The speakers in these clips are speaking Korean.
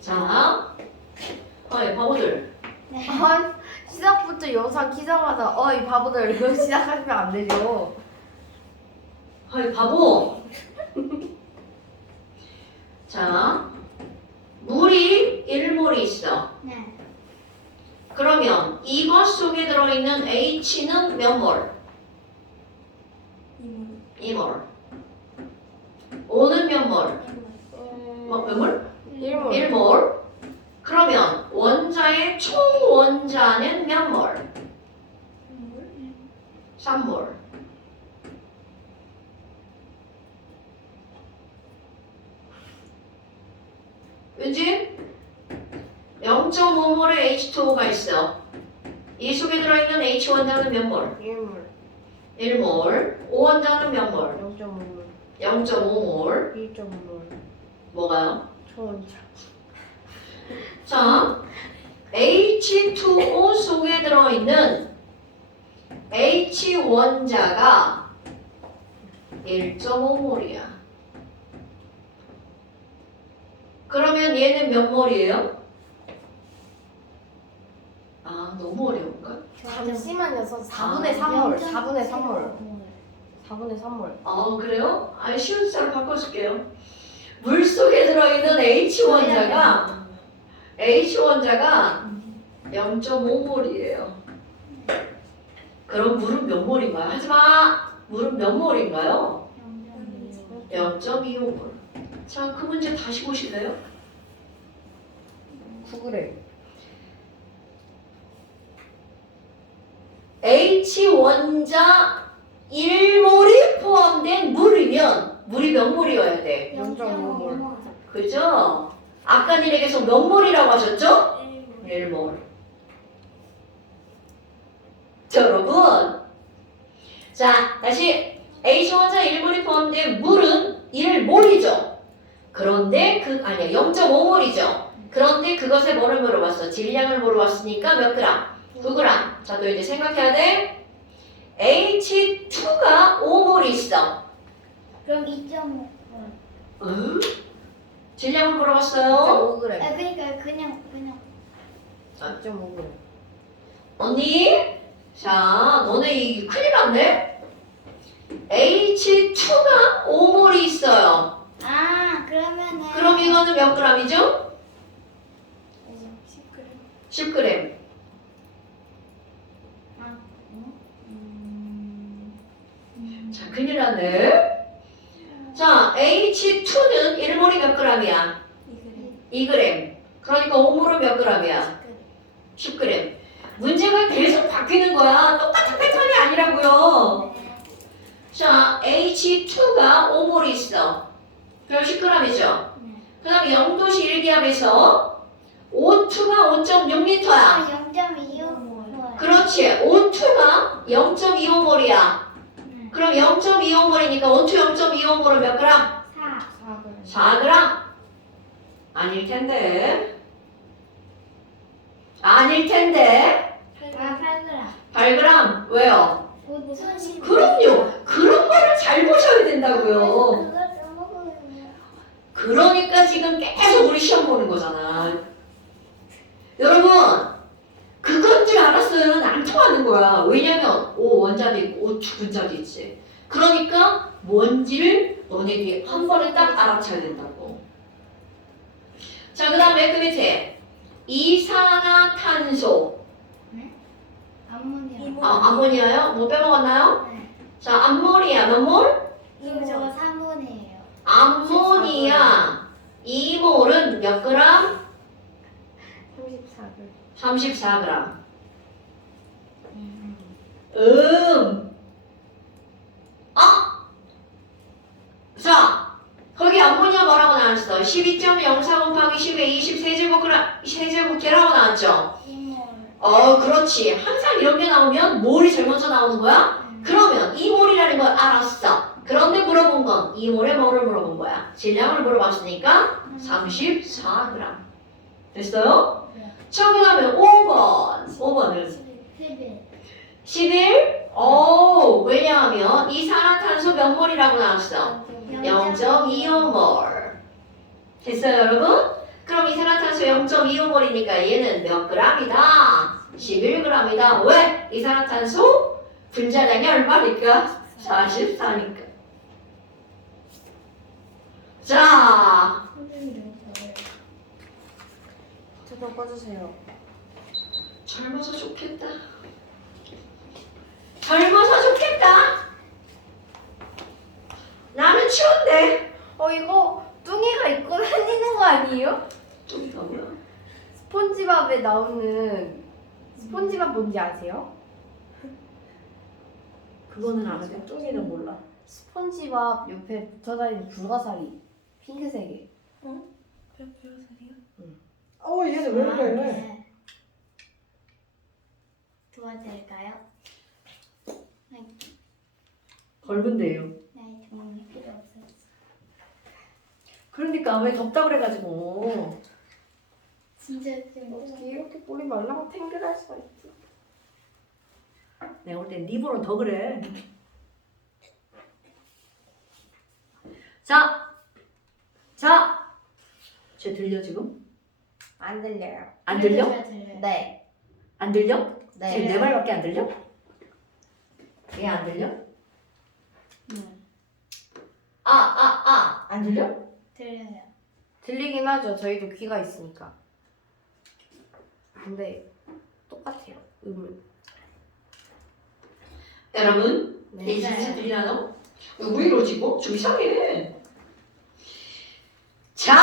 자, 바보들. 네. 아, 시작부터 영상 키자마자 이 바보들 이거 시작하시면 안 되죠. 바보. 자, 물이 1몰이 있어. 네. 그러면 이것 속에 들어있는 H는 몇 몰? 2몰. O는 몇 몰? 몇 몰? 1몰. 1몰. 그러면 원자의 총 원자는 몇 몰? 3몰. 그지? 0.5몰의 H2O가 있어. 이 속에 들어있는 H 원자는 몇 몰? 1몰. 1몰. O 원자는 몇 몰? 0.5몰. 0.5몰. 1.5몰. 뭐가요? 초원자. 자, H2O 속에 들어있는 H 원자가 1.5몰이야. 그러면 얘는 몇 몰이에요? 아, 너무 어려운가? 잠시만요. 4분의 3몰. 4분의 3몰. 4분의 3몰. 그래요? 쉬운 숫자로 바꿔줄게요. 물 속에 들어있는 H 원자가 0.5몰이에요. 그럼 물은 몇 몰인가요? 하지마! 물은 몇 몰인가요? 0.25몰. 자, 그 문제 다시 보실래요? 9g. H 원자 1몰이 포함된 물이면 물이 몇 몰이어야 돼? 0.5몰. 그죠? 아까 니네께서 몇 몰이라고 하셨죠? 1몰. 자, 여러분. 자, 다시 H 원자 1몰이 포함된 물은 1몰이죠. 그런데 0.5몰이죠. 그런데 그것에 뭐를 물어봤어? 질량을 물어봤으니까 몇 그램? 9g. 자, 또 이제 생각해야 돼. H2가 5몰이 있어. 그럼 2.5. 질량을 물어봤어요. 5g. 그러니까 그냥 2.5g. 언니, 자, 너네 이 큰일 났네? H2가 5몰이 있어요. 그러면은 그럼 이거는 몇 g이죠? 10g. 10g. 자, 큰일 났네. 자, H2는 1몰이 몇 g이야? 2g. 그러니까 5몰은 몇 g이야? 10g. 문제가 계속 바뀌는 거야. 똑같은 패턴이 아니라고요. 자, H2가 5몰이 있어. 그럼 10g이죠. 그 다음에 0도씨 1기압에서 O2가 5.6L야. 0.25. 그렇지. O2가 0.25몰이야. 그럼 0.25몰이니까 O2 0.25몰은 몇 g? 4. 4g? 아닐 텐데. 아닐 텐데. 8g. 8g? 왜요? 손 그럼요. 그런 거를 잘 보셔야 된다고요. 그걸 써먹으면 그러니까 지금 계속 우리 시험 보는 거잖아. 여러분, 그건 줄 알았어요는 안 통하는 거야. 왜냐면 O 원자도 있고 O2 분자도 있지. 그러니까 뭔지를 너네들이 한 번에 딱 알아차야 된다고. 자, 그 다음에 그 밑에 이산화탄소. 암모니아. 암모니아요? 뭐 빼먹었나요? 네. 자, 암모니아 몇 몰? 이거 저거 3분이에요. 암모니아 2몰은 몇 그램? 34g. 34g. 자, 거기 암모니아 뭐라고 나왔어? 12.04 곱하기 10의 20 세제곱계라고 나왔죠? 2몰. 그렇지. 항상 이런 게 나오면 몰이 제일 먼저 나오는 거야? 그러면 2몰이라는 걸 알았어. 그런데 물어본 건 2몰에 뭐를 물어본 거야? 질량을 물어봤으니까 34g. 됐어요? 네. 자, 그 다음에 5번. 5번은 11. 11? 왜냐하면 이산화탄소 몇 몰이라고 나왔어? 0.25몰. 됐어요, 여러분? 그럼 이산화탄소 이산화탄소 0.25몰이니까 얘는 몇 g이다? 11g이다. 왜? 이산화탄소 분자량이 얼마니까? 44니까. 자, 저도 꺼주세요. 젊어서 좋겠다. 젊어서 좋겠다. 나는 추운데. 이거 뚱이가 입고 다니는 거 아니에요? 뚱이가 뭐야? 스폰지밥에 나오는 스폰지밥 뭔지 아세요? 그거는 아는데 뚱이는 몰라. 스폰지밥 옆에 붙어다니는 불가사리 핑크색에. 별살이요? 얘는 왜 그래? 네. 도와드릴까요? 벌분데요. 네, 주머니 필요 없어요. 그러니까 왜 덥다 그래가지고. 진짜 좀 어떻게 이렇게 볼이 말라고 탱글할 수가 있지? 내가 볼 땐 리보는 더 그래. 자, 쟤 들려 지금? 안 들려요. 안 들려? 들려요. 네. 안 들려? 네. 지금 내 말밖에 안 들려? 얘 안 들려? 안 들려? 들려요. 들리긴 하죠. 저희도 귀가 있으니까. 근데 똑같아요. 여러분, 네. 내 진짜 들리나요? 왜 이러지 뭐? 좀 이상해. 자,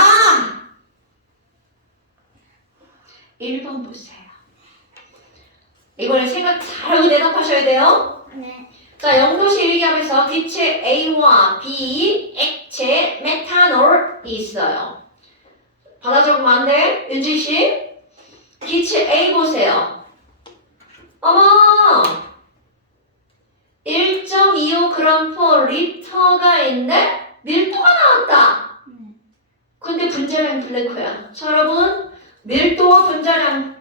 1번 보세요. 이번에 생각 잘하고 대답하셔야 돼요. 네. 자, 영도시 일기압에서 기체 A와 B, 액체 메탄올이 있어요. 받아 적으면 안 돼? 윤지씨. 기체 A 보세요. 어머! 1.25g/L가 있는데 밀도가 나왔다. 근데 분자량 블랙호야. 자, 여러분, 밀도와 분자량.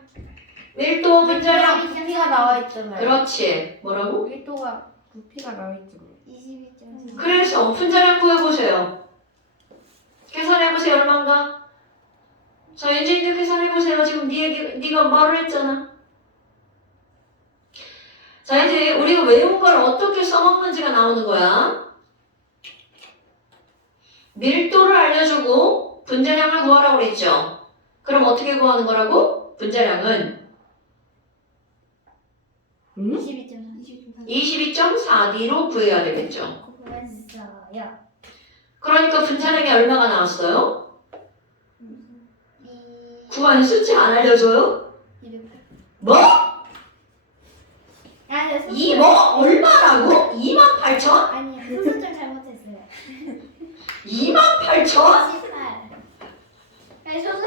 부피가 나와 있잖아요. 그렇지. 뭐라고? 밀도가 부피가 나와 있잖아요. 22.4. 그래서 분자량 구해보세요. 계산해보세요. 얼마인가? 자, 윤진이도 계산해보세요. 지금 네가 말을 했잖아. 자, 이제 우리가 외운 걸 어떻게 써먹는지가 나오는 거야. 밀도를 알려주고 분자량을 구하라고 그랬죠. 그럼 어떻게 구하는 거라고? 분자량은 22.4. 22.4D로 구해야 되겠죠. 구했어요. 그러니까 분자량이 얼마가 나왔어요? 이 구하는 숫자 안 알려줘요? 208. 뭐? 아니, 이 뭐? 얼마라고? 28,000? 아니, 순서 좀 잘못했어요. 28,000? 18. 아니, 순서 좀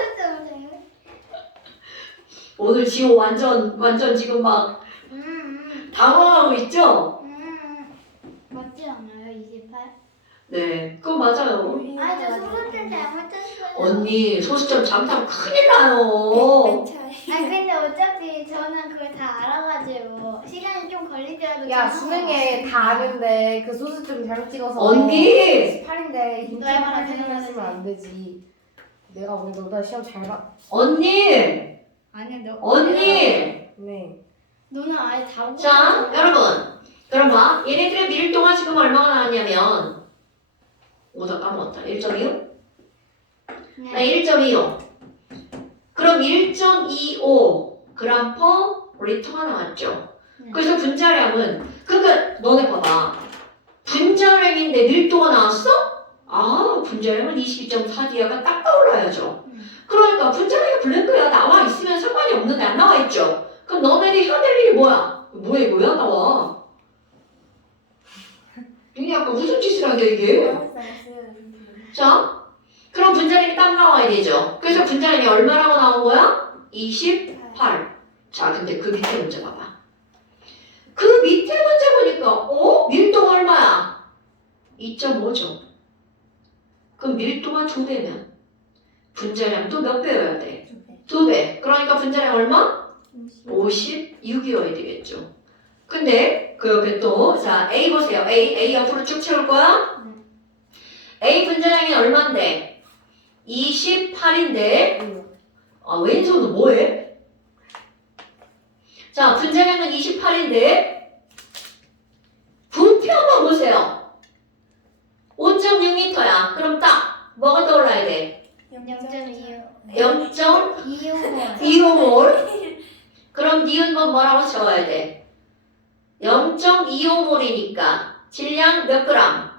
오늘 지호 완전 지금 막 당황하고 있죠? 맞지 않아요? 28? 네, 그거 맞아요. 아니, 저 순서 좀 잘못했어요. 언니, 소수점 잘못하면 큰일 나요. 아니, 근데 어차피 저는 그걸 다 알아가지고 시간이 좀 걸리더라도 야, 저는 수능에 다 아는데 그 소수 좀 잘못 찍어서 언니! 18인데 너의 말은 인정하시면 안 되지. 내가 오늘 너보다 시험 잘 봐. 언니! 아니야, 언니! 네. 너는 아예 다 보고 자, 여러분. 그럼 봐. 얘네들의 밀도가 지금 얼마가 나왔냐면, 오다 까먹었다. 1.25? 네, 1.25. 그럼 1.25g/L가 나왔죠. 네. 그래서 분자량은, 그러니까 너네 봐봐. 분자량인데 밀도가 나왔어? 아, 분자량은 22.4D가 딱 떠올라야죠. 그러니까 분자량이 블랭크야. 나와 있으면 상관이 없는데 안 나와 있죠. 그럼 너네들이 해야 될 일이 뭐야? 뭐야 이거야? 나와. 이게 약간 무슨 짓을 하게 이게? 자, 그럼 분자량이 딱 나와야 되죠. 그래서 분자량이 얼마라고 나온 거야? 28. 자, 근데 그 밑에 문제 봐봐. 그 밑에 문제 보니까 밀도가 얼마야? 2.5죠. 그럼 밀도가 2배면 분자량도 몇 배여야 돼? 2배. 그러니까 분자량 얼마? 56이어야 되겠죠. 근데 그 옆에 또 자 A 보세요. A 옆으로 쭉 채울 거야? A 분자량이 얼만데? 28인데 아, 왼손은 뭐해? 자, 분자량은 28인데 부피 한번 보세요. 5.6L야. 그럼 딱 뭐가 떠올라야 돼? 0.25 0.25몰. 그럼 니은번 뭐라고 적어야 돼? 0.25몰이니까 질량 몇 그램?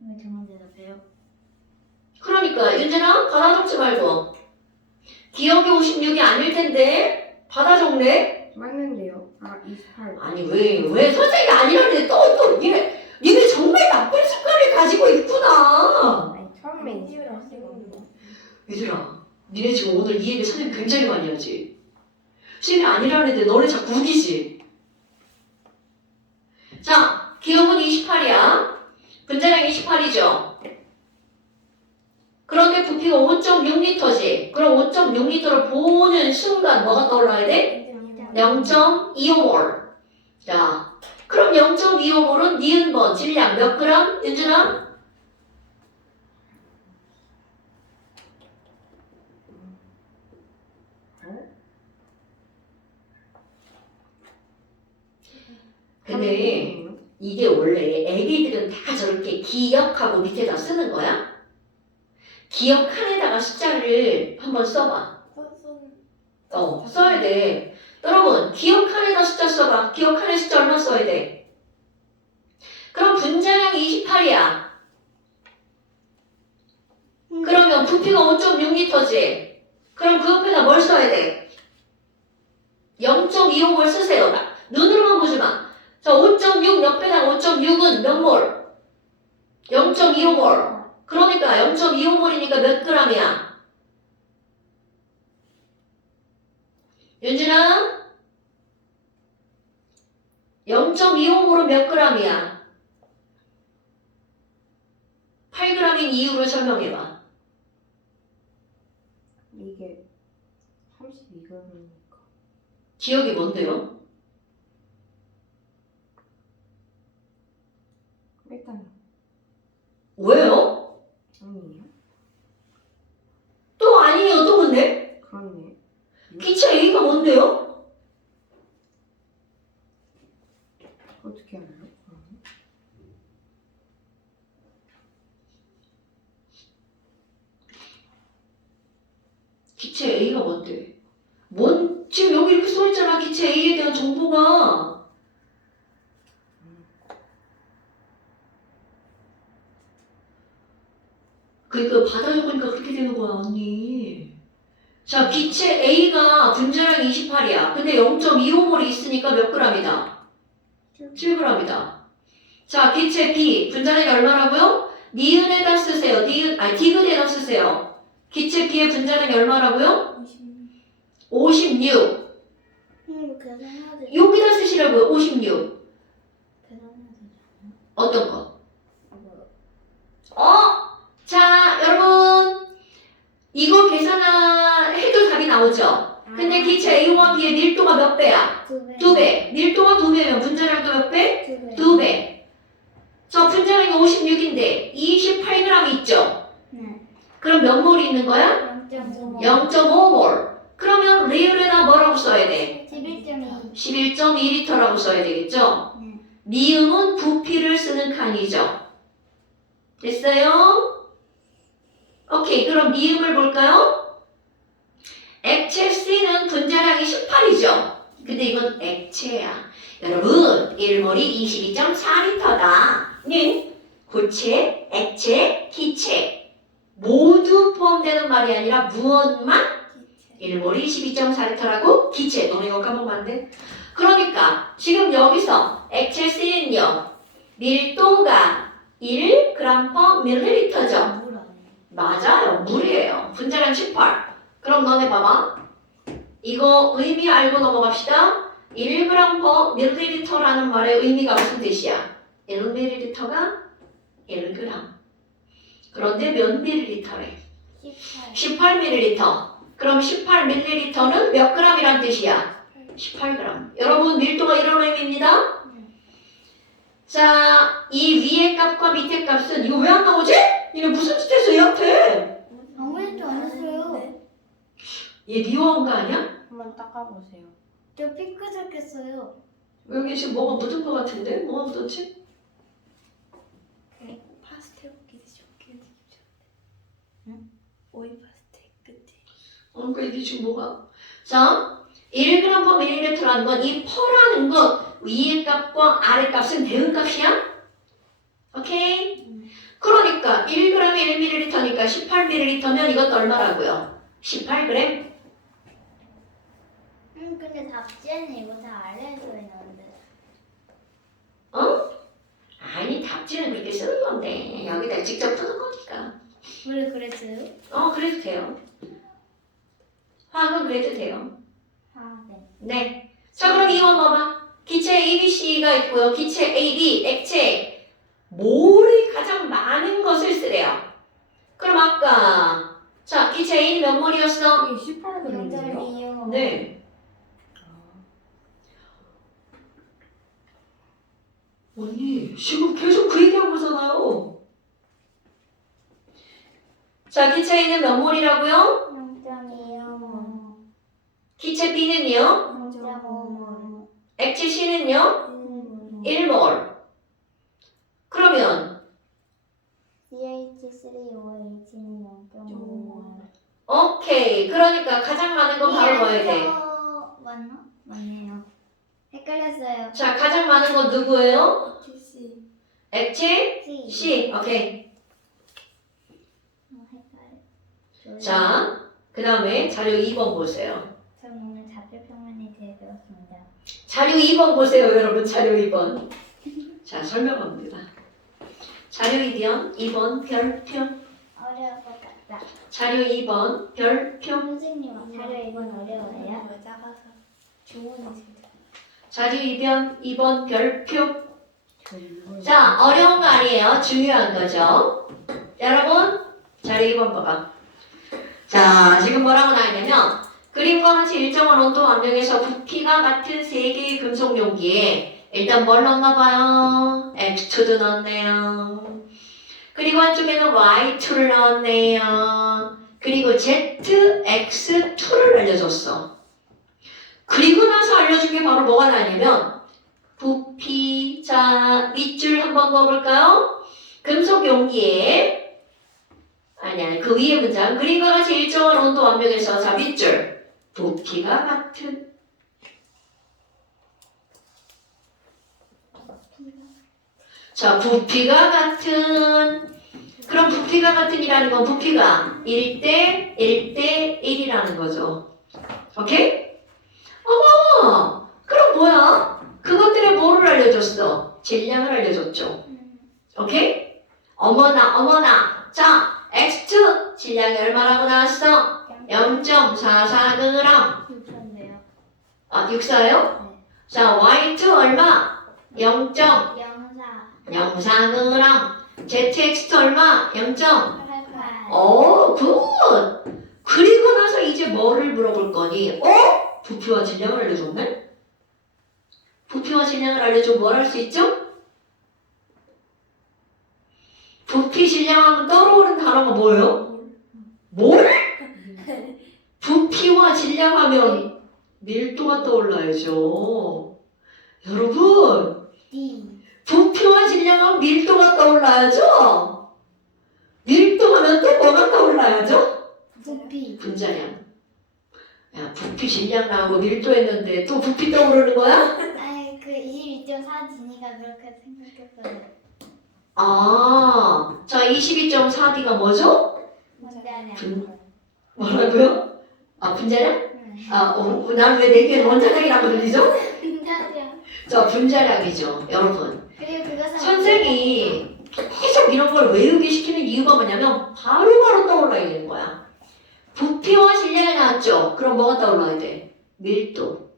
왜 저만 대답해요? 그러니까 윤진아 받아 적지 말고. 기억이 56이 아닐 텐데 받아 적네? 맞는데요. 아 28. 아니 왜 선생님이 아니라는데 또 니네 정말 나쁜 습관을 가지고 있구나. 아니 처음에 28. 얘들아 니네 지금 오늘 이 얘기 선생님 굉장히 많이 하지. 선생님이 아니라는데 너네 자꾸 우기지. 자 기억은 28이야. 분자량 28이죠. 그런데 부피가 5.6L지. 그럼 5.6L를 보는 순간 뭐가 떠올라야 돼? 0.25몰. 자, 그럼 0.25몰은 니은번 질량 몇 그램? 윤준아? 근데 이게 원래 애기들은 다 저렇게 기억하고 밑에다 쓰는 거야? 기억 칸에다가 숫자를 한번 써봐. 써야 돼. 여러분, 기억 칸에다 숫자 써봐. 기억 칸에 숫자 얼마 써야 돼? 그럼 분자량이 28이야. 그러면 부피가 5.6L지. 그럼 그 옆에다 뭘 써야 돼? 0.25몰 쓰세요. 눈으로만 보지 마. 자, 5.6 옆에다가 5.6은 몇 몰? 0.25몰. 그러니까 0.25몰이니까 몇 그램이야? 윤진아? 0.25몰은 몇 그램이야? 8g인 이유를 설명해봐. 이게 32g이니까. 기억이 뭔데요? 일단 왜요? 아니에요. 또 아니에요. 또 뭔데? 그렇네. 기체 A가 뭔데요? 어떻게 알아요? 기체 A가 뭔데? 지금 여기 이렇게 써있잖아. 기체 A에 대한 정보가. 그러니까 받아 적으니까 그렇게 되는 거야, 언니. 자, 기체 A가 분자량이 28이야. 근데 0.25몰이 있으니까 몇 g이다? 7g이다. 자, 기체 B 분자량이 얼마라고요? 니은에다 쓰세요. 디귿에다 쓰세요. 기체 B의 분자량이 얼마라고요? 56. 계산해야 돼. 여기다 쓰시라고요. 56. 계산해야 어떤 거? 돼. 자, 여러분. 이거 계산해도 답이 나오죠? 근데 기체 A와 B의 밀도가 몇 배야? 2배. 2배. 밀도가 2배면 분자량도 몇 배? 2배. 2배. 저 분자량이 56인데 28g 있죠? 네. 그럼 몇 몰이 있는 거야? 0.5. 0.5몰. 그러면 리을에다 뭐라고 써야 돼? 11.2. 11.2L라고 써야 되겠죠? 네. 미음은 부피를 쓰는 칸이죠. 됐어요? 오케이, 그럼 미음을 볼까요? 액체 C는 분자량이 18이죠? 근데 이건 액체야. 여러분, 1몰이 22.4L다. 는 고체, 액체, 기체 모두 포함되는 말이 아니라 무엇만? 1몰이 22.4L라고? 기체. 너네 이거 까먹으면 안 돼? 그러니까 지금 여기서 액체 C는요. 밀도가 1g/ml죠. 물 아니에요. 맞아요. 물이에요. 분자량 18. 그럼 너네 봐봐. 이거 의미 알고 넘어갑시다. 1g/ml라는 말의 의미가 무슨 뜻이야? 1ml가 1g. 그런데 몇 ml래? 18. 18ml. 그럼 18ml는 몇 g이란 뜻이야? 18g. 여러분 밀도가 이런 의미입니다. 자, 이 위의 값과 밑의 값은 이거 왜 안 나오지? 이거 무슨 짓 했어 얘한테? 얘 미워한 거 아니야? 한번 닦아보세요. 저 삐끗했어요. 여기 지금 뭐가 묻은 거 같은데? 뭐가 묻었지? 파스텔 기대 응? 오이 파스텔 끝에. 그러니까 이게 지금 뭐가? 자, 1g/ml라는 건 이 퍼라는 것 위의 값과 아래 값은 대응값이야? 오케이? 그러니까 1g에 1ml니까 18ml면 이것도 얼마라고요? 18g? 근데 답지는 이거 다 아래에서 있는데. 어? 아니 답지는 그렇게 쓰는 건데 여기다 직접 푸는 거니까. 원래 그랬어요? 그래도 돼요. 화학은 그래도 돼요. 아, 네. 네. 자, 그럼 이건 봐봐. 기체 A, B, C가 있고요. 기체 A, B, 액체 몰이 가장 많은 것을 쓰래요. 그럼 아까 자, 기체 A는 몇 몰이었어? 이게 18g이에요? 0.25. 네. 언니, 지금 계속 그 얘기한 거잖아요. 자, 기체 A는 몇 몰이라고요? 0.25. 기체 B는요? 0.5. 액체 C는요? 1몰. 그러면 CH3OH는 0.5. 오케이. 그러니까 가장 많은 건 바로 뭐야 돼? 맞나? 맞네요. 헷갈렸어요. 자, 가장 많은 건 누구예요? 키씨. 액체 C. C. 오케이. 헷갈려. 자, 그 다음에 자료 2번 보세요. 전 오늘 자폐평면에 대해 배웠습니다. 자료 2번 보세요, 여러분. 자료 2번. 자, 설명합니다. 자료 2번 별표. 어려울 것 같다. 자료 2번 별표. 선생님, 자료 이건 어려워요? 왜 작아서 주문이 진짜. 자료 2번 별표. 자, 어려운 거 아니에요. 중요한 거죠. 여러분, 자료 2번 봐봐. 자, 지금 뭐라고 나왔냐면 그림과 같이 일정한 온도 환경에서 부피가 같은 세 개의 금속 용기에 일단 뭘 넣나 봐요. X2도 넣었네요. 그리고 한쪽에는 Y2를 넣었네요. 그리고 ZX2를 알려줬어. 그리고 나서 알려준 게 바로 뭐가 나냐면 부피, 자, 밑줄 한번 그어볼까요? 금속 용기에 아니 그 위에 문장 그림과 같이 일정한 온도 완벽에서 자 밑줄 부피가 같은 자 부피가 같은 그럼 부피가 같은이라는 건 부피가 1대 1대 1이라는 거죠. 오케이? 어머 그럼 뭐야? 그것들의 뭐를 알려줬어? 질량을 알려줬죠. 오케이? 어머나 자 X2 질량이 얼마라고 나왔어? 0.44g. 6천인데요. 아, 64예요? 네. 자, Y2 얼마? 0.04g. 0.4. ZX2 얼마? 0. 88. 굿! 그리고 나서 이제 뭐를 물어볼 거니? 부피와 질량을 알려줬네? 부피와 질량을 알려주면 뭘 할 수 있죠? 부피 질량하면 떠오르는 단어가 뭐예요? 뭘? 부피와 질량하면 밀도가 떠올라야죠. 여러분, D. 부피와 질량하면 밀도가 떠올라야죠. 밀도하면 또 뭐가 떠올라야죠? 부피. 분자량. 야, 부피 질량 나오고 밀도 했는데 또 부피 떠오르는 거야? 아니, 그 22.4D니까 그렇게 생각했어요. 자, 22.4D가 뭐죠? 원자량. 뭐라고요? 분자량? 네. 난 왜 내 귀에 원자량이라고 들리죠? 분자량. 저 분자량이죠, 여러분. 그리고 그것은 선생이 계속 이런 걸 외우게 시키는 이유가 뭐냐면 바로바로 떠올라야 되는 거야. 부피와 질량이 나왔죠? 그럼 뭐가 떠올라야 돼? 밀도.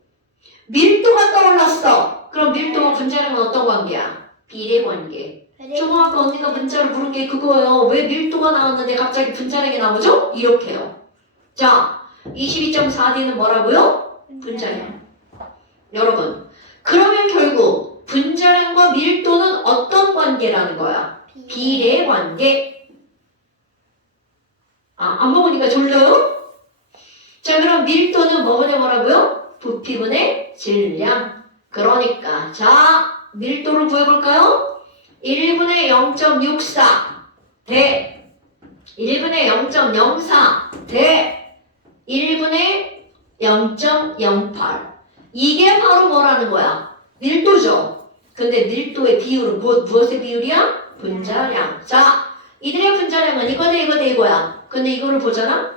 밀도가 떠올랐어. 그럼 밀도와 분자량은 어떤 관계야? 비례 관계. 조금 아까 언니가 문자를 부른 게 그거예요. 왜 밀도가 나왔는데 갑자기 분자량이 나오죠? 이렇게요. 자, 22.4D는 뭐라고요? 분자량. 여러분, 그러면 결국 분자량과 밀도는 어떤 관계라는 거야? 비례 관계. 안 먹으니까 졸려요? 자, 그럼 밀도는 뭐분의 뭐라고요? 부피분의 질량. 그러니까 자, 밀도를 구해볼까요? 1분의 0.64 대 1분의 0.04 대 1분의 0.08. 이게 바로 뭐라는 거야? 밀도죠. 근데 밀도의 비율은 무엇의 비율이야? 분자량. 자, 이들의 분자량은 이거 대 이거야. 근데 이거를 보잖아?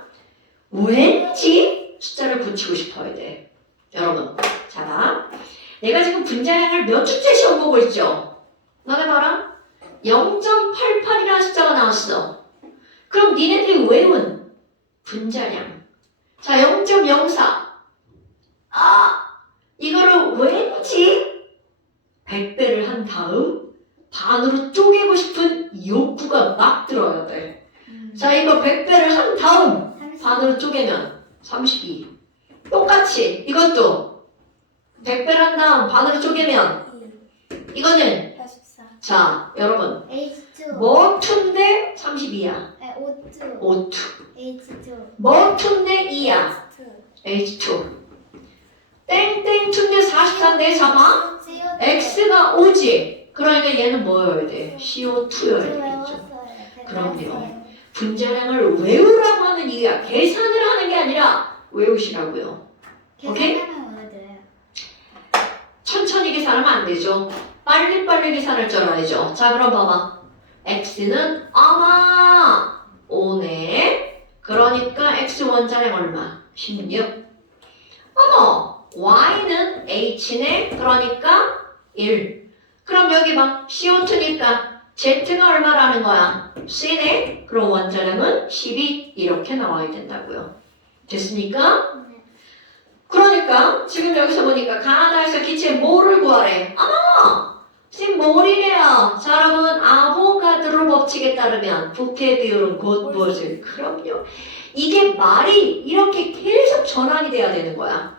왠지 숫자를 붙이고 싶어야 돼. 여러분, 자, 내가 지금 분자량을 몇 주째 시험 보고 있죠? 너네 봐라. 0.88이라는 숫자가 나왔어. 그럼 니네들이 외운 분자량. 자, 0.04. 이거를 왠지 100배를 한 다음 반으로 쪼개고 싶은 욕구가 막 들어야 돼. 자, 이거 100배를 한 다음 반으로 쪼개면 32. 똑같이 이것도 100배를 한 다음 반으로 쪼개면 이거는 84. 자, 여러분 H2. 뭐 2인데 32야. 네, O2. O2. H2. 뭐 2인데 2야. H2. H2. 땡땡 2인데 44인데 잡아. CO2. X가 O지. 그러니까 얘는 뭐여야 돼? CO2여야 되겠죠. 외웠어요. 그럼요. 분자량을 외우라고 하는 이유야. 계산을 하는 게 아니라 외우시라고요. 오케이? 계산하면 외워드려요. 천천히 계산하면 안 되죠. 빨리빨리 계산할 줄 알아야죠. 자, 그럼 봐봐. X는 아마 5네. 그러니까 X 원자량 얼마? 16. 어머, Y는 H네. 그러니까 1. 그럼 여기 봐. CO2니까 Z가 얼마라는 거야? C네. 그럼 원자량은 12. 이렇게 나와야 된다고요. 됐습니까? 네. 그러니까 지금 여기서 보니까 가나다에서 기체 몰을 구하래. 지금 몰이래요. 자, 여러분 아보가드로 법칙에 따르면 부피의 비율은 곧 무엇을? 그럼요. 이게 말이 이렇게 계속 전환이 돼야 되는 거야.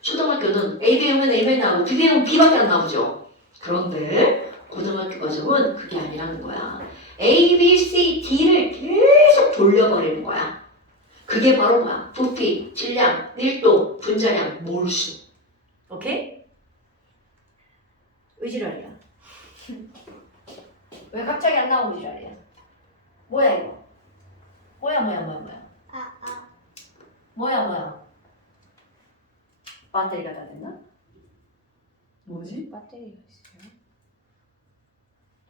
초등학교는 A 배우면 A만 나오고 B 배우면 B밖에 안 나오죠. 그런데 고등학교 과정은 그게 아니라는 거야. A, B, C, D를 계속 돌려버리는 거야. 그게 바로 뭐야? 부피, 질량, 밀도, 분자량, 몰수. 오케이? 의지랄이야. 왜 갑자기 안 나오고 의지랄이야? 뭐야 이거? 뭐야. 뭐야. 배터리가 다 됐나? 뭐지? 배터리가 있어요?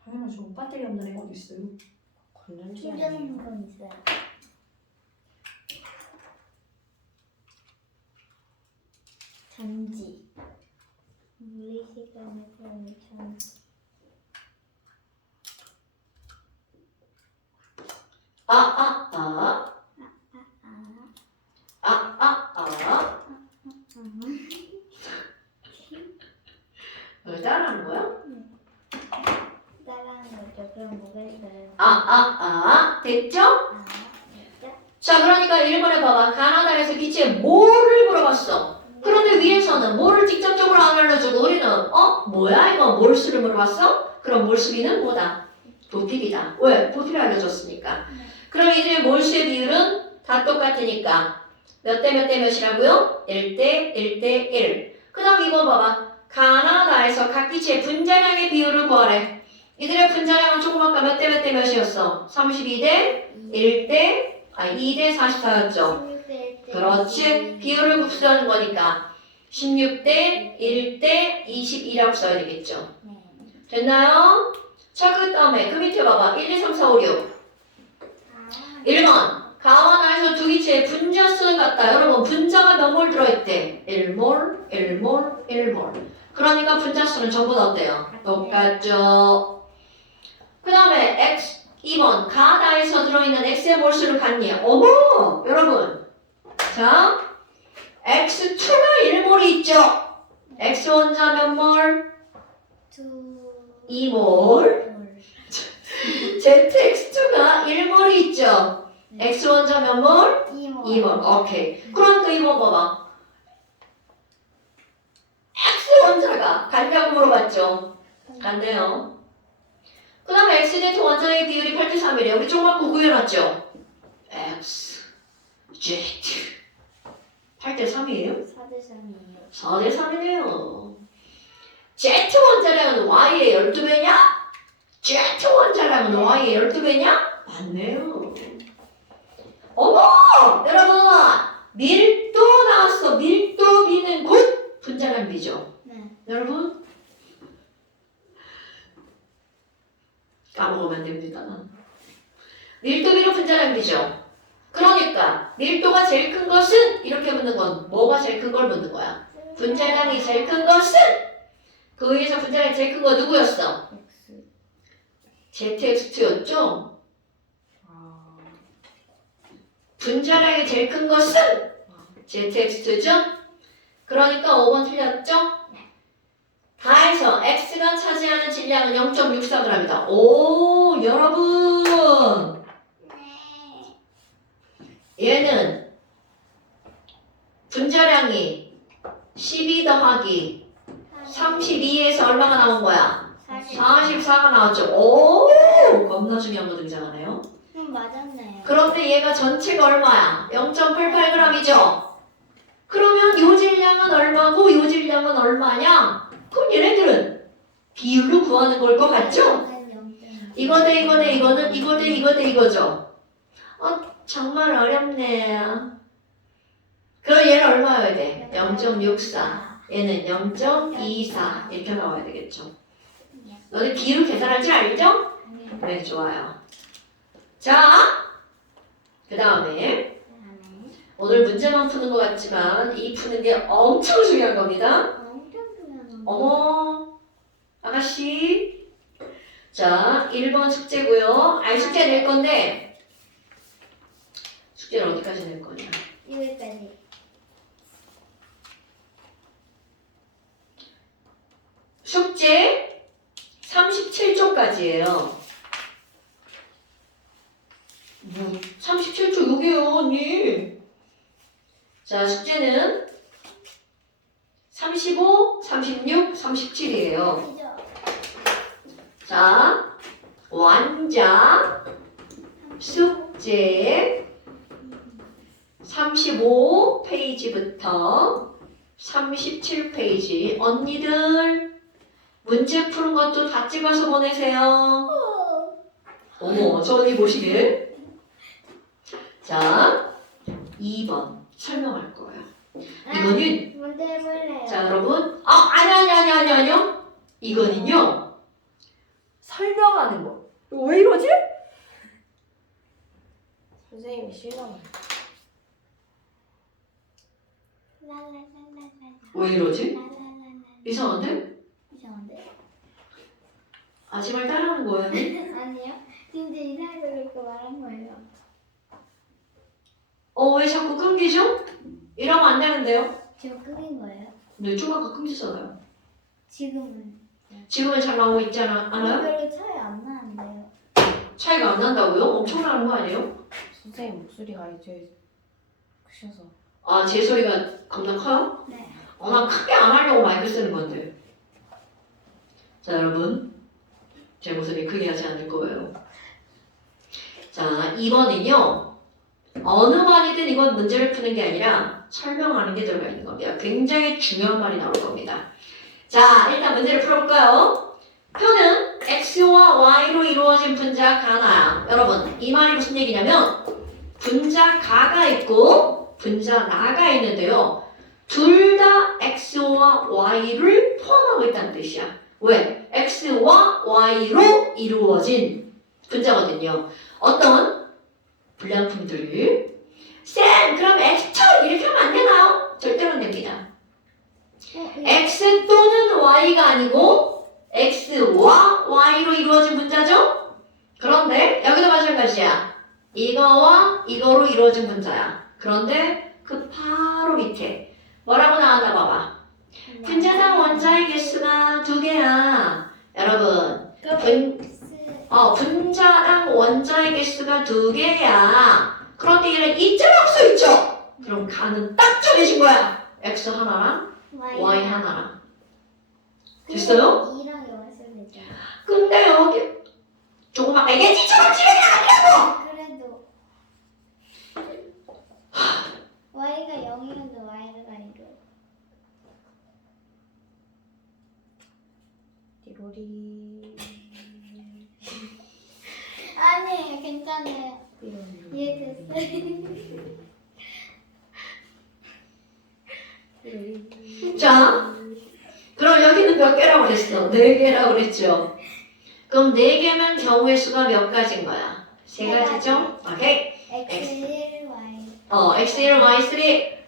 당연하죠. 배터리 없는 애가 어디 있어요? 건전지 아니에요? 충전하는 건 있어요. 전지. 물리시간에 보면 전지. 왜 따라하는 거야? 따라하는 거죠. 그럼 뭐가 있어요? 됐죠? 됐죠? 자, 그러니까 일본에 봐봐. 가나다에서 기체에 뭐를 물어봤어. 그런데 위에서는 뭐를 직접적으로 안 알려주고 우리는 뭐야 이거 몰수를 물어봤어? 그럼 몰수비는 뭐다? 부피비다. 왜? 부피를 알려줬으니까. 그럼 이들의 몰수의 비율은 다 똑같으니까 몇 대 몇이라고요? 1대 1대 1. 그 다음 이번 봐봐. 가나다에서 각 기체의 분자량의 비율을 구하래. 이들의 분자량은 조금 아까 몇 대 몇이었어? 32대 2대 44였죠. 16대 1대 그렇지. 비율을 곱하는 거니까 16대 1대 22라고 써야 되겠죠. 됐나요? 자, 그 다음에 그 밑에 봐봐. 1, 2, 3, 4, 5, 6. 1번. 가와나에서 두 기체의 분자수를 갖다. 여러분 분자가 몇 몰 들어있대? 1몰, 1몰, 1몰. 그러니까 분자수는 전부 다 어때요? 똑같죠. 그 다음에 X 2번. 가다에서 들어있는 X의 몰수를 갖니? 어머! 여러분. 자, X2가 1몰이 있죠? X 원자 몇 몰? 2몰. ZX2가 1몰이 있죠? X 원자 몇 몰? 2몰. 오케이. 그러니까 2번 봐봐. X 원자가 간다고 물어봤죠? 간대요. 그 다음에 XZ 원자의 비율이 8대 3이래요. 우리 조그맣고 구해놨죠? X, Z. 8대 3이에요? 4대 3이에요. 4대 3이네요. Z 원자량은 Y의 12배냐? Z 원자량은 Y의 12배냐? 맞네요. 어머! 여러분! 밀도 나왔어. 밀도 B는 곧 분자량 B죠. 네. 여러분? 까먹으면 됩니다. 밀도 B로 분자량 B죠. 그러니까 밀도가 제일 큰 것은 이렇게 묻는 건 뭐가 제일 큰 걸 묻는 거야? 분자량이 제일 큰 것은 그 위에서 분자량이 제일 큰 거 누구였어? ZX2였죠? 분자량이 제일 큰 것은 ZX2죠? 그러니까 5번 틀렸죠? 다 해서 X가 차지하는 질량은 0.64g이다. 오, 여러분! 얘는 분자량이 12 더하기 32에서 얼마가 나온 거야? 44가 나왔죠. 오! 겁나 중요한 거 등장하네요. 맞았네요. 그런데 얘가 전체가 얼마야? 0.88g이죠? 그러면 요 질량은 얼마고 요 질량은 얼마냐? 그럼 얘네들은 비율로 구하는 걸 것 같죠? 이거 대 이거 대 이거는 이거 대 이거 대 이거죠? 정말 어렵네요. 그럼 얘는 얼마여야 돼? 0.64. 얘는 0.24 이렇게 나와야 되겠죠. 너네 비율 계산할 줄 알죠? 네, 좋아요. 자, 그 다음에 오늘 문제만 푸는 것 같지만 이 푸는 게 엄청 중요한 겁니다. 어머, 아가씨. 자, 1번 숙제고요. 숙제 낼 건데 숙제를 어디까지 낼 거냐? 여기까지. 숙제 37쪽까지예요. 37쪽 여기요, 언니. 자, 숙제는 35, 36, 37이에요. 자, 완자 숙제 35페이지부터 37페이지 언니들 문제 푸는 것도 다 찍어서 보내세요. 어머, 저 언니 보시길. 자, 2번 설명할 거예요. 이거는 먼저 해볼래요. 자, 여러분. 아니요. 이거는요. 설명하는 거. 왜 이러지? 선생님이 싫어요. 왜 이러지? 이상한데? 이상한데? 아지말 따라하는 거예요? 아니요. 진짜 이상해서 그렇게 말한 거예요. 왜 자꾸 끊기죠? 이러면 안 되는데요? 지금 끄긴 거예요? 네, 좀 아까 끊기잖아요. 지금은 지금은 잘 나오고 있지 않아요? 별로 차이 안 나는데요. 차이가 안 난다고요? 엄청 나는 거 아니에요? 선생님 목소리가 이제 크셔서. 제 소리가 겁나 커요? 네. 난 크게 안 하려고 마이크 쓰는 건데. 자, 여러분. 제 목소리 크게 하지 않을 거예요. 자, 2번은요. 어느 반이든 이건 문제를 푸는 게 아니라 설명하는 게 들어가 있는 겁니다. 굉장히 중요한 말이 나올 겁니다. 자, 일단 문제를 풀어볼까요? 표는 x와 y로 이루어진 분자 가나야. 여러분, 이 말이 무슨 얘기냐면 분자 가가 있고 분자 나가 있는데요. 둘 다 x와 y를 포함하고 있다는 뜻이야. 왜? x와 y로 이루어진 분자거든요. 어떤 불량품들이 쌤, 그럼 x 이렇게 하면 안 되나요? 절대로 안 됩니다. x 또는 y가 아니고 x와 y로 이루어진 분자죠? 그런데 여기도 마찬가지야. 이거와 이거로 이루어진 분자야. 그런데 그 바로 밑에 뭐라고 나왔나 봐봐. 분자당 원자의 개수가 2개야. 여러분, 분자당 원자의 개수가 2개야. 그런데 얘는 2.0수 있죠? 그럼 가는 딱 정해진 거야. x 하나랑 y 하나랑. 됐어요? 2랑 0을 쓰면 되죠. 근데 여기 조그맣게 이게 지처럼 지르면 아니라고! 그래도 y가 0이면 y 삐로리. 아니 괜찮아요. 삐로리. 이해됐어요. 삐로리. 자, 그럼 여기는 몇 개라고 그랬어? 4개라고 그랬죠? 그럼 4개면 경우의 수가 몇 가지인 거야? 3가지죠? 오케이. X1, Y, X1, Y3.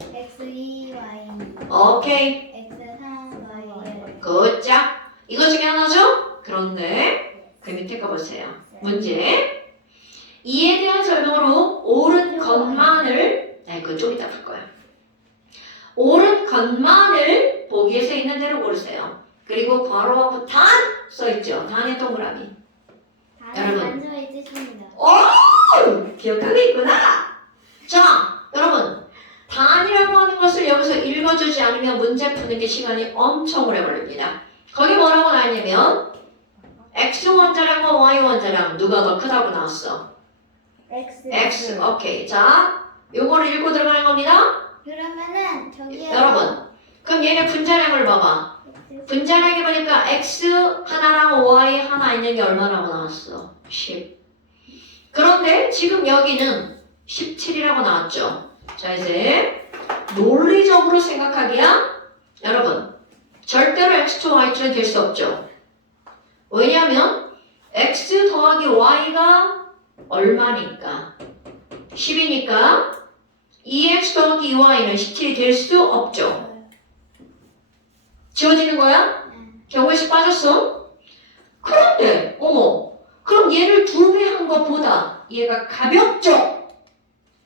X2, Y, 오케이. X3, Y. 굿짝. 이거 중에 하나죠? 그런데 그 밑에 거 보세요. 문제. 이에 대한 설명으로 옳은 것만을 그거 좀 이따 풀 거야. 옳은 것만을 보기에 써 있는 대로 고르세요. 그리고 괄호하고 단 써있죠. 단의 동그라미. 여러분. 단서에 뜻입니다. 기억하고 있구나. 자, 여러분. 단이라고 하는 것을 여기서 읽어주지 않으면 문제 푸는 게 시간이 엄청 오래 걸립니다. 거기 뭐라고 나왔냐면 X 원자량과 Y 원자량 누가 더 크다고 나왔어? X. 오케이. 자, 요거를 읽고 들어가는 겁니다. 그러면은 저기요. 여러분. 그럼 얘네 분자량을 봐봐. 분자량이 보니까 X 하나랑 Y 하나 있는 게 얼마라고 나왔어? 10. 그런데 지금 여기는 17이라고 나왔죠. 자, 이제 논리적으로 생각하기야 여러분 절대로 X2, Y2는 될 수 없죠. 왜냐하면 X 더하기 Y가 얼마니까? 10이니까 2X 더하기 2Y는 17이 될 수 없죠. 지워지는 거야? 경우의 수 빠졌어? 그런데 어머 그럼 얘를 2배 한 것보다 얘가 가볍죠?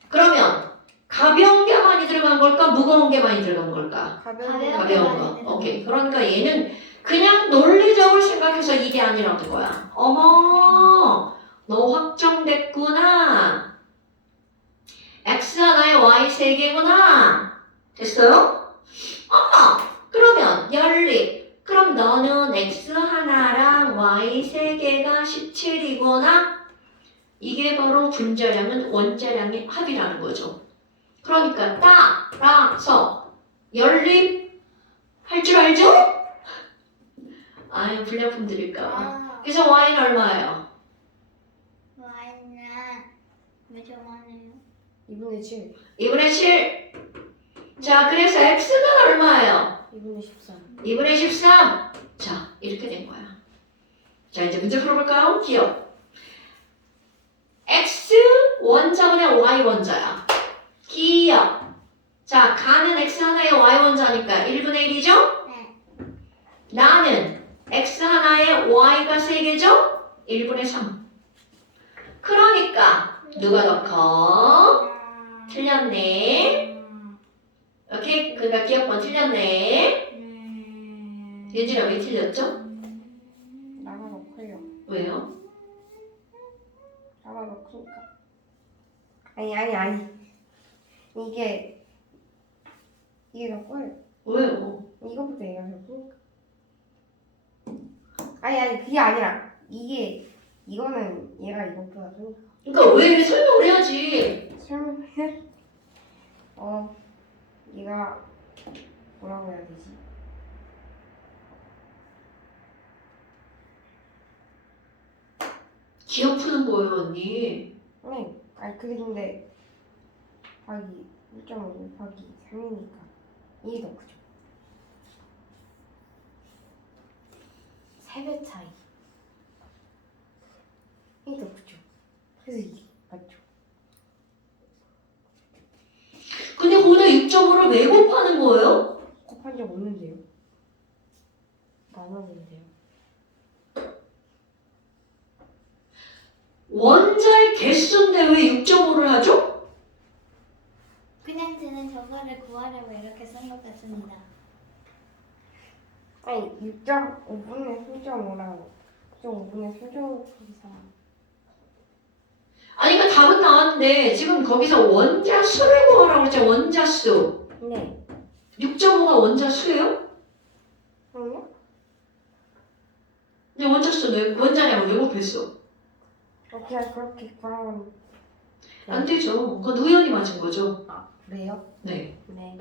그러면 가벼운 게 많이 들어간 걸까? 무거운 게 많이 들어간 걸까? 가벼운 거. 오케이. 그러니까 얘는 그냥 논리적으로 생각해서 이게 아니라는 거야. 어머, 너 확정됐구나. X 하나에 Y 3개구나. 됐어요? 그러면 연립. 그럼 너는 X 하나랑 Y 3개가 17이구나. 이게 바로 분자량은 원자량의 합이라는 거죠. 그러니까 따라서 연립할 줄 알죠? 아유 불량품 드릴까. 그래서 Y는 얼마예요? Y는 몇 많아요? 2분의 7. 2분의 7. 자 그래서 X는 얼마예요? 2분의 13. 2분의 13. 자 이렇게 된 거야. 자 이제 문제 풀어볼까요? 기억. X 원자분의 Y 원자야. 기억. 자, 가는 X 하나의 Y 원자니까 1분의 1이죠? 네. 나는 X 하나의 Y가 3개죠? 1분의 3. 그러니까 누가 더 커? 틀렸네. 오케이? 그러니까 기억번 틀렸네. 윤진아 왜 틀렸죠? 나가 더 커요. 왜요? 나가 더 크니까. 아니. 이게 더 커요. 왜요? 이거보다 얘가 더 크니까. 아니 그게 아니라 이거는 얘가 이것보다 크니까. 그러니까 왜 설명을 해야지. 설명해. 얘가 뭐라고 해야 되지? 기억 푸는 거예요, 언니. 네. 아니 근데 곱하기 1.5 곱하기 3이니까 이게 더 크죠. 3배 차이. 이게 더 크죠. 그래서 이게 맞죠. 근데 거기다 6.5를 왜 곱하는 거예요? 곱한 적 없는데요. 나눴는데요. 원자의 개수인데 왜 6.5를 하죠? 그냥 저는 저거를 구하려고 이렇게 쓴 것 같습니다. 아니 6.5분의 3.5라고 9.5분의 3.5 3. 아니 그러니까 답은 나왔는데 지금 거기서 원자 수를 구하라고 그랬죠. 원자 수. 네. 6.5가 원자 수예요? 그럼요? 근데 원자 수는 원자량을 왜 곱했어? 그냥 그렇게 구하면 안 되죠. 그건 우연히 맞은 거죠. 그래요? 네. 네.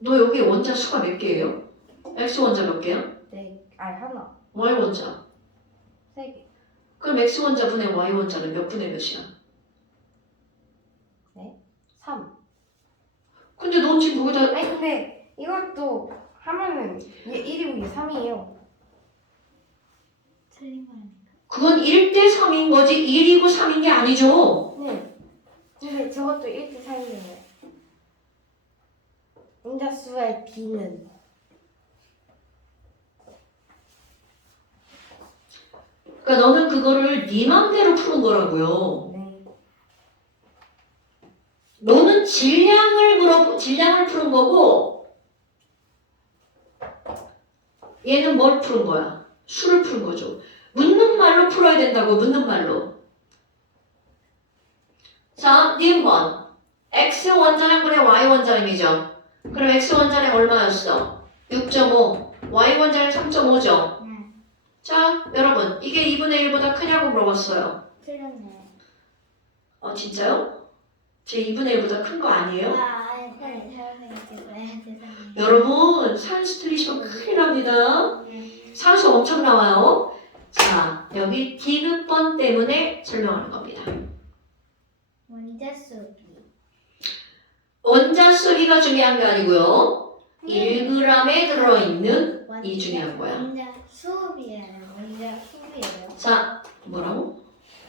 너 여기 원자 수가 몇 개예요? x 원자 몇 개야? 네, 아니 하나, y 원자. 3개. 그럼 x 원자 분의 y 원자는 몇 분의 몇이야? 3. 근데 넌 지금 거기다 아니 근데 이것도 하면은 얘 1이고 얘 3이에요. 틀린 거 아니야? 그건 1대 3인 거지 1이고 3인 게 아니죠. 네. 근데 저것도 1대 3이에요. 인자수의 B는 그러니까 너는 그거를 네 맘대로 푸는 거라고요. 네. 너는 질량을 푸는 거고 얘는 뭘 푸는 거야? 수를 푸는 거죠. 묻는 말로 풀어야 된다고 묻는 말로. 자, 니은번 x 원자량분의 y 원자량이죠. 그럼 x 원자량 얼마였어? 6.5 y 원자량 3.5죠. 응. 자, 여러분 이게 2분의 1보다 크냐고 물어봤어요. 틀렸네. 진짜요? 제 2분의 1보다 큰 거 아니에요? 아니, 잘생겼어. 죄송해요. 여러분 산수 틀리시면 큰일 납니다. 산수 엄청 나와요. 자, 여기 디귿번 때문에 설명하는 겁니다. 원자수기. 원자수비가 중요한 게 아니고요. 1g에 들어있는 이 중요한 거야. 원자수비라는 원자수비예요. 자, 뭐라고?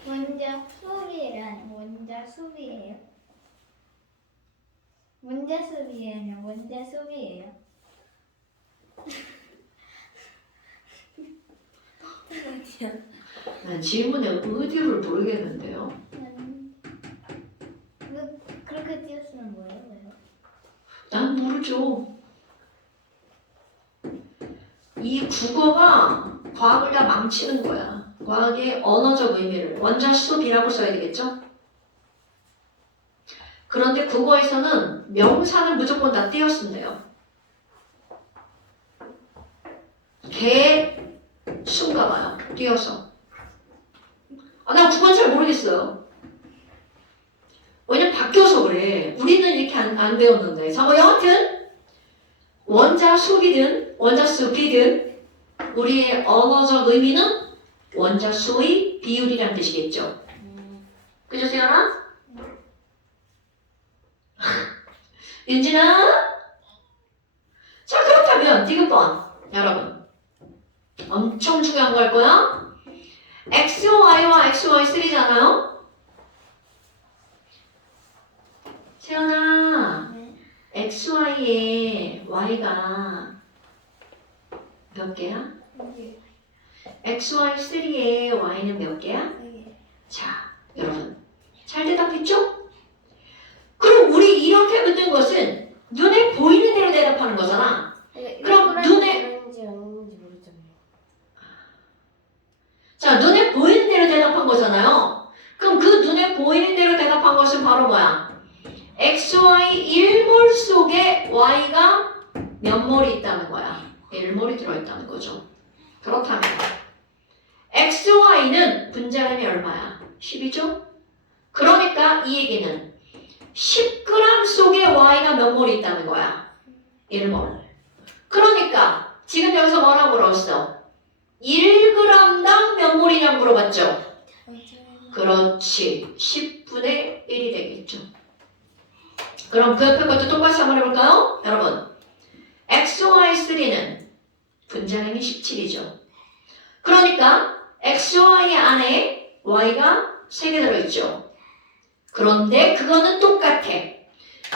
원자수비라는 원자수비예요. 원자수비라는 원자수비예요. 난 질문의 의도를 모르겠는데요. 그렇게 띄우시는 거예요? 왜요? 난 모르죠. 이 국어가 과학을 다 망치는 거야. 과학의 언어적 의미를 원자수비라고 써야 되겠죠? 그런데 국어에서는 명사는 무조건 다 띄어쓴대요. 개 순가 봐요. 띄어서. 난 국어는 잘 모르겠어요. 왜냐면 바뀌어서 그래. 우리는 이렇게 안 배웠는데. 자, 뭐 여하튼 원자수비든 원자수비든 우리의 언어적 의미는 원자수의 비율이라는 뜻이겠죠. 그죠, 세연아? 윤진아? 자, 그렇다면 디귿번 여러분 엄청 중요한 거 할 거야. XY와 XY3잖아요. 세연아, 네. XY에 Y가 몇 개야? 여기. XY3에 Y는 몇 개야? 여기. 자, 여러분 잘 대답했죠? 그럼 우리 이렇게 묻는 것은 눈에 보이는 대로 대답하는 거잖아. 그럼 눈에 그런지 아닌지 모르잖아요. 자, 눈에 보이는 대로 대답한 거잖아요. 그럼 그 눈에 보이는 대로 대답한 것은 바로 뭐야? XY 1몰 속에 Y가 몇 몰이 있다는 거야? 1몰이 들어있다는 거죠. 그렇다면 XY는 분자량이 얼마야? 10이죠? 그러니까 이 얘기는 10g 속에 Y가 몇 몰이 있다는 거야? 1몰. 그러니까 지금 여기서 뭐라고 물었어? 1g당 몇 몰이냐고 물어봤죠? 그렇지. 10분의 1이 되겠죠. 그럼 그 옆에 것도 똑같이 한번 해볼까요? 여러분, XY3는 분자량이 17이죠. 그러니까 XY 안에 Y가 3개 들어있죠. 그런데 그거는 똑같아.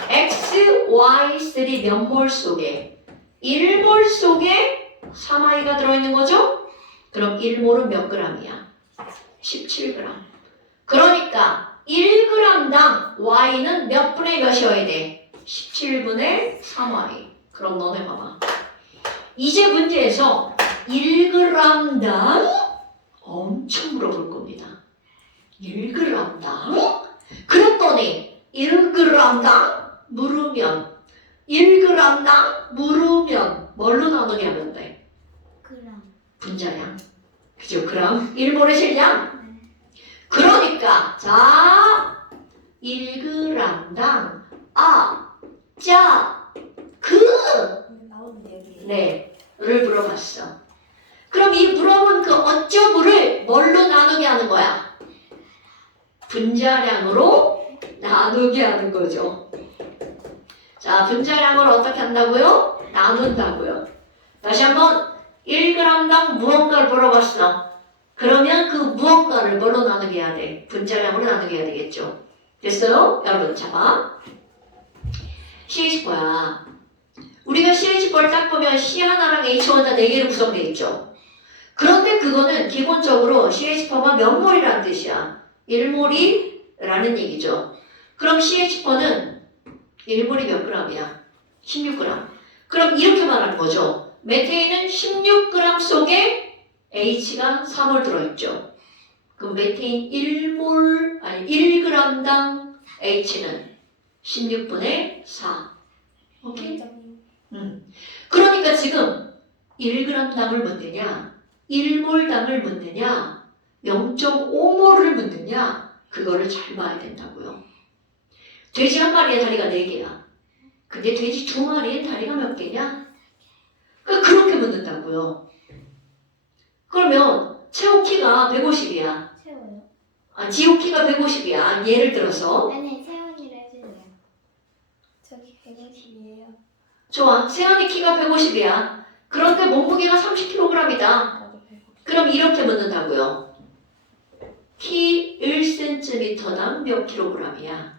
XY3 몇 몰 속에 1몰 속에 3Y가 들어있는 거죠? 그럼 1몰은 몇 g이야? 17g. 그러니까 1g당 Y는 몇 분의 몇이어야 돼? 17분의 3Y. 그럼 너네 봐봐. 이제 문제에서 1g당 엄청 물어볼 겁니다. 1g당? 그랬더니 1g당 물으면 1g당 물으면 뭘로 나누냐면 돼? 그럼. 분자량. 그죠? 그럼 1몰의 실량. 그러니까 자 1g당 자 그 나오는데 여기. 네 물어봤어. 그럼 이 물어본 그 어쩌구를 뭘로 나누게 하는 거야? 분자량으로 나누게 하는 거죠. 자, 분자량을 어떻게 한다고요? 나눈다고요. 다시 한번 1g당 무언가를 물어봤어. 그러면 그 무언가를 뭘로 나누게 해야 돼? 분자량으로 나누게 해야 되겠죠. 됐어요? 여러분, 잡아. CH4야. 우리가 CH4를 딱 보면 C 하나랑 H 혼자 4개로 구성되어 있죠. 그런데 그거는 기본적으로 CH4가 몇 몰이라는 뜻이야. 1몰이라는 얘기죠. 그럼 CH4는 1몰이 몇 g이야? 16g. 그럼 이렇게 말하는 거죠. 메테인은 16g 속에 H가 4몰 들어있죠. 그럼 메테인 1몰, 아니 1g당 H는 16분의 4. 오케이? 그러니까 지금 1g당을 묻느냐, 1몰당을 묻느냐, 0.5몰을 묻느냐, 그거를 잘 봐야 된다고요. 돼지 한 마리에 다리가 4개야. 근데 돼지 2마리에 다리가 몇 개냐? 그러니까 그렇게 묻는다고요. 그러면 체오 키가 150이야. 채워요? 아, 지호 키가 150이야. 예를 들어서. 아니 채원이를 해주세요. 저기 150이에요. 좋아. 세연이 키가 150이야. 그런데 몸무게가 30kg이다. 나도 150. 그럼 이렇게 묻는다고요. 키 1cm당 몇 kg이야?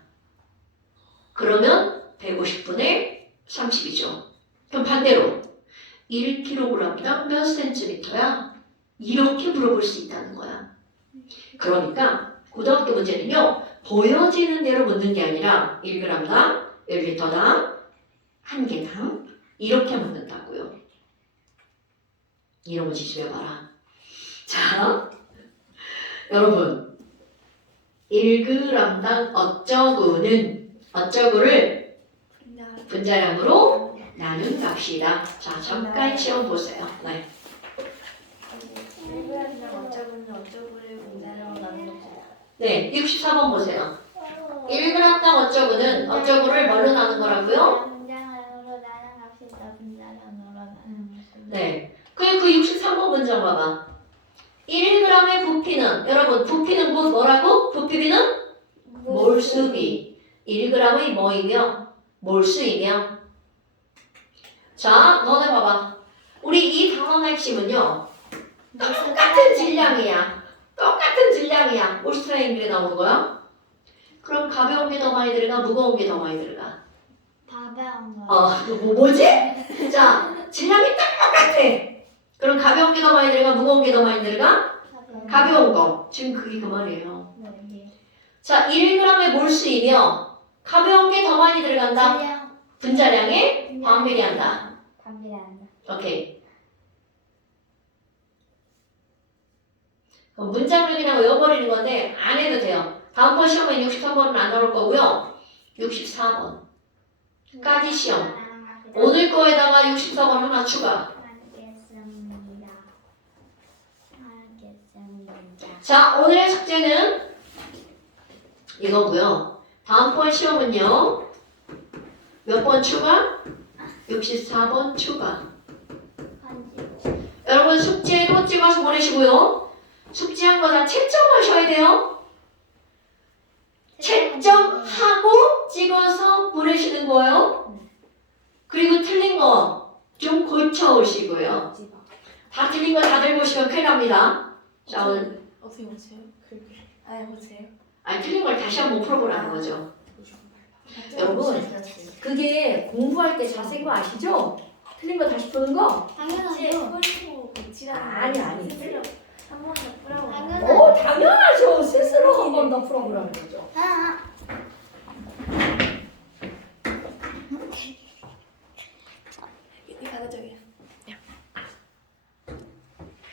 그러면 150분의 30이죠. 그럼 반대로 1kg당 몇 cm야? 이렇게 물어볼 수 있다는 거야. 그러니까 고등학교 문제는요. 보여지는 대로 묻는 게 아니라 1g당, 1리터당, 1개당 이렇게 묻는다고요. 이런 거 지수해봐라. 자, 여러분 1g당 어쩌구를 분자량으로 나눈 값이다. 자, 잠깐 시험 보세요. 네. 1g당 어쩌고를 분자량으로 나누죠. 네, 64번 보세요. 1g당 어쩌구를 뭘로 나눈 거라고요? 분자량으로 나는 값이다. 분자량으로 나는 값이다. 네. 그 63번 문장 봐봐. 1g의 부피는, 여러분, 부피는 곧 뭐라고? 부피비는 몰수비. 1g의 뭐이며? 몰수이며. 자, 너네 봐봐. 우리 이 단원의 핵심은요. 똑같은 질량이야. 올스트라인들이 나오는 거야. 그럼 가벼운 게 더 많이 들어가? 무거운 게 더 많이 들어가? 가벼운 거. 뭐지? 자, 질량이 똑같아. 그럼 가벼운 게 더 많이 들어가? 무거운 게 더 많이 들어가? 가벼운 거. 지금 그게 그 말이에요. 네. 자, 1g의 몰수이며 가벼운 게 더 많이 들어간다. 질량. 분자량에 반비례한다. 반비례한다. 오케이. 그럼 문장을 그냥 외워버리는 건데 안 해도 돼요. 다음번 시험에 63번은 안 나올 거고요. 64번까지 시험. 오늘 거에다가 64번 하나 추가. 알겠습니다. 자, 오늘의 숙제는 이거고요. 다음번 시험은요. 몇 번 추가? 64번 추가. 여러분 숙제도 찍어서 보내시고요. 숙제한 거 다 채점하셔야 돼요. 채점하고 찍어서 보내시는 거예요. 그리고 틀린 거 좀 고쳐오시고요. 다 틀린 거 다 들고 오시면 큰일 납니다. 자, 오늘 어떻게 보세요? 보세요. 아니 틀린 걸 다시 한번 풀어보라는 거죠. 여러분, 그게 공부할 때 자세인 거 아시죠? 틀린 거 다시 푸는 거? 당연하죠. 아니. 한번 더 풀어봐. 당연하죠. 당연하죠. 스스로 한 번 더 풀어보라는 거죠.